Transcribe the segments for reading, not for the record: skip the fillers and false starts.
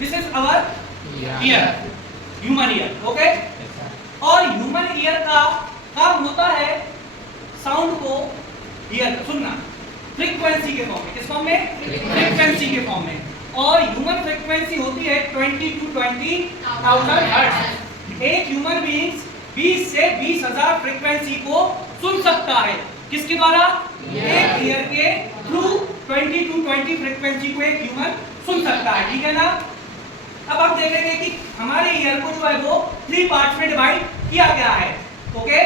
This is our ear, human ear, okay. और human ear का काम होता है साउंड को ईयर सुनना फ्रीक्वेंसी के फॉर्म में। किस फॉर्म में? फ्रीक्वेंसी के फॉर्म में। और ह्यूमन फ्रीक्वेंसी होती है 20 to 20,000 हर्ट्ज। एक ह्यूमन बीइंग्स 20 से 20,000 फ्रीक्वेंसी को सुन सकता है। किसके द्वारा? एक ईयर के थ्रू 20 to 20 फ्रीक्वेंसी को एक ह्यूमन सुन सकता है, ठीक है ना। अब हम देखेंगे कि हमारे ईयर को जो है वो 3 पार्ट्स में डिवाइड किया गया है, okay.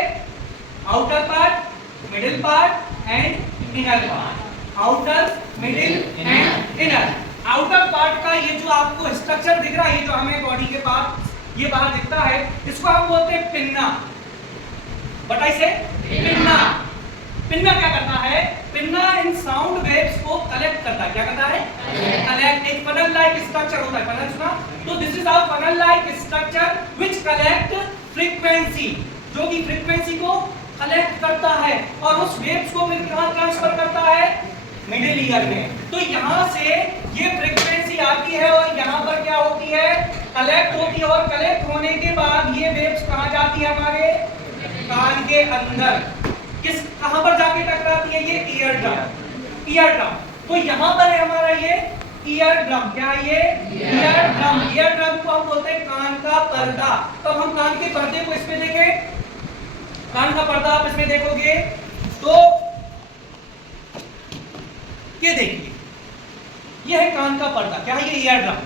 Outer part, middle part and inner part. Outer, middle and inner. Outer part का ये जो आपको स्ट्रक्चर दिख रहा है, ये जो हमें बॉडी के पास ये बाहर दिखता है, इसको हम बोलते हैं पिन्ना। बट आई से पिन्ना। पिन्ना क्या करता है? पिन्ना इन साउंड वेव्स को कलेक्ट करता है। क्या करता है? कलेक्ट। एक फनल लाइक स्ट्रक्चर होता है, फनल सुना? तो this is our funnel like structure which collect frequency, जो कि फ्रीक्वेंसी को कलेक्ट करता है और उस वेव्स को फिर कहां ट्रांसफर करता है? मिडिल ईयर में। तो यहां से ये फ्रीक्वेंसी आती है और यहां पर क्या होती है? कलेक्ट होती है। और कलेक्ट होने के बाद ये वेव्स कहां जाती है? हमारे कान के अंदर। कहां पर जाके टकराती है? ये ईयर ड्रम। Ear drum. तो यहां पर है हमारा ये ईयर ड्रम। क्या ये? Ear drum. ईयर ड्रम को हम बोलते हैं कान का पर्दा। तो हम कान के पर्दे को इसमें देखें, कान का पर्दा आप इसमें देखोगे तो ये देखिए, ये है कान का पर्दा। क्या है? ये ईयर ड्रम।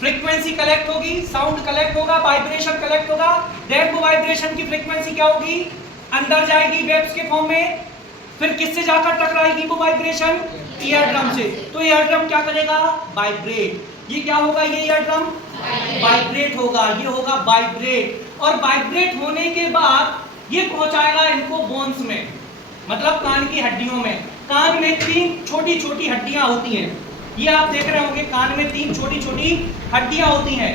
फ्रीक्वेंसी कलेक्ट होगी, साउंड कलेक्ट होगा, वाइब्रेशन कलेक्ट होगा। देन वो वाइब्रेशन की फ्रीक्वेंसी क्या होगी? अंदर जाएगी वेव्स के फॉर्म में। फिर किससे जाकर टकराएगी वो वाइब्रेशन? ईयर ड्रम से। तो ईयर ड्रम क्या करेगा? वाइब्रेट। ये क्या होगा? ये ईयर ड्रम वाइब्रेट होगा। ये होगा वाइब्रेट। और वाइब्रेट होने के बाद ये पहुंचाएगा इनको बोन्स में, मतलब कान की हड्डियों में। कान में 3 छोटी छोटी हड्डियां होती हैं। ये आप देख रहे होंगे, कान में 3 छोटी छोटी हड्डियां होती हैं।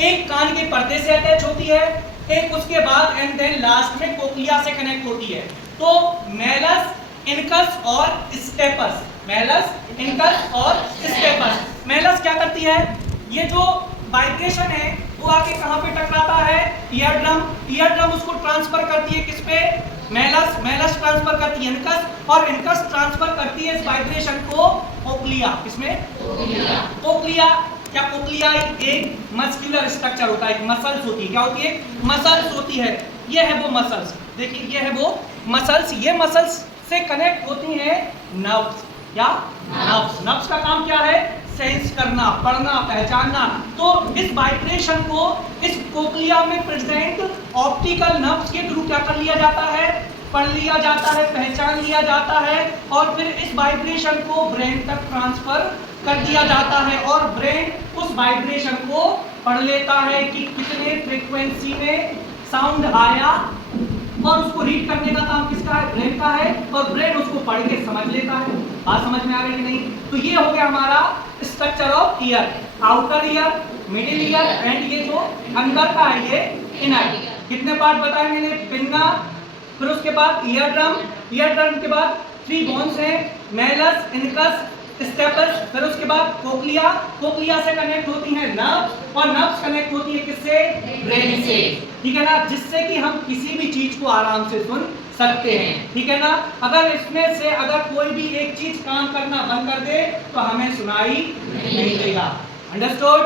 एक कान के पर्दे से अटैच होती है, एक उसके बाद एंड देन लास्ट में कोक्लिया से कनेक्ट होती है। तो मेलस, इनकस और स्टेपस। मेलस, इनकस और स्टेपस। मेलस क्या करती है? ये जो वाइब्रेशन है वो आके कहां पे टकराता है? Ear drum. ईयर ड्रम उसको ट्रांसफर करती है किस पे? मेलस। मेलस ट्रांसफर करती है इनकस, और इनकस ट्रांसफर करती है इस वाइब्रेशन को कोक्लिया। किसमें? कोक्लिया। क्या कोक्लिया एक मस्कुलर स्ट्रक्चर होता है, एक मसल्स होती है। क्या होती है? मसल्स होती है। ये है वो मसल्स, देखिए ये है वो मसल्स। ये मसल्स से कनेक्ट होती हैं नर्व्स। क्या? नर्व्स। नर्व्स का काम क्या है? सेंस करना, पढ़ना, पहचानना। तो इस वाइब्रेशन को इस कोक्लिया में प्रेजेंट ऑप्टिकल नर्व्स के थ्रू क्या कर लिया जाता है? पढ़ लिया जाता है, पहचान लिया जाता है, और फिर इस वाइब्रेशन को ब्रेन तक ट्रांसफर कर दिया जाता है। और ब्रेन उस वाइब्रेशन को पढ़ लेता है कि कितने फ्रीक्वेंसी में साउंड आया, और उसको रीड करने का काम किसका है? ब्रेन का है। और ब्रेन उसको पढ़ के समझ लेता है। बात समझ में आ गई कि नहीं? तो ये हो गया हमारा structure of year. Outer ear, middle ear and ये जो अंदर का है ये इनर। कितने पार्ट बताए मैंने? पिन्ना, फिर उसके बाद ईयर ड्रम। ईयर ड्रम के बाद 3 बोन्स हैं, मेलस, इनकस, स्टेपस। फिर उसके बाद कोक्लिया। कोक्लिया से कनेक्ट होती है नर्व्स, और नर्व्स कनेक्ट होती है किससे? ब्रेन से। ठीक है ना, जिससे कि हम किसी भी चीज को आराम से सुन सकते हैं। ठीक है ना। अगर इसमें से अगर कोई भी एक चीज काम करना बंद कर दे तो हमें सुनाई नहीं देगा। अंडरस्टूड?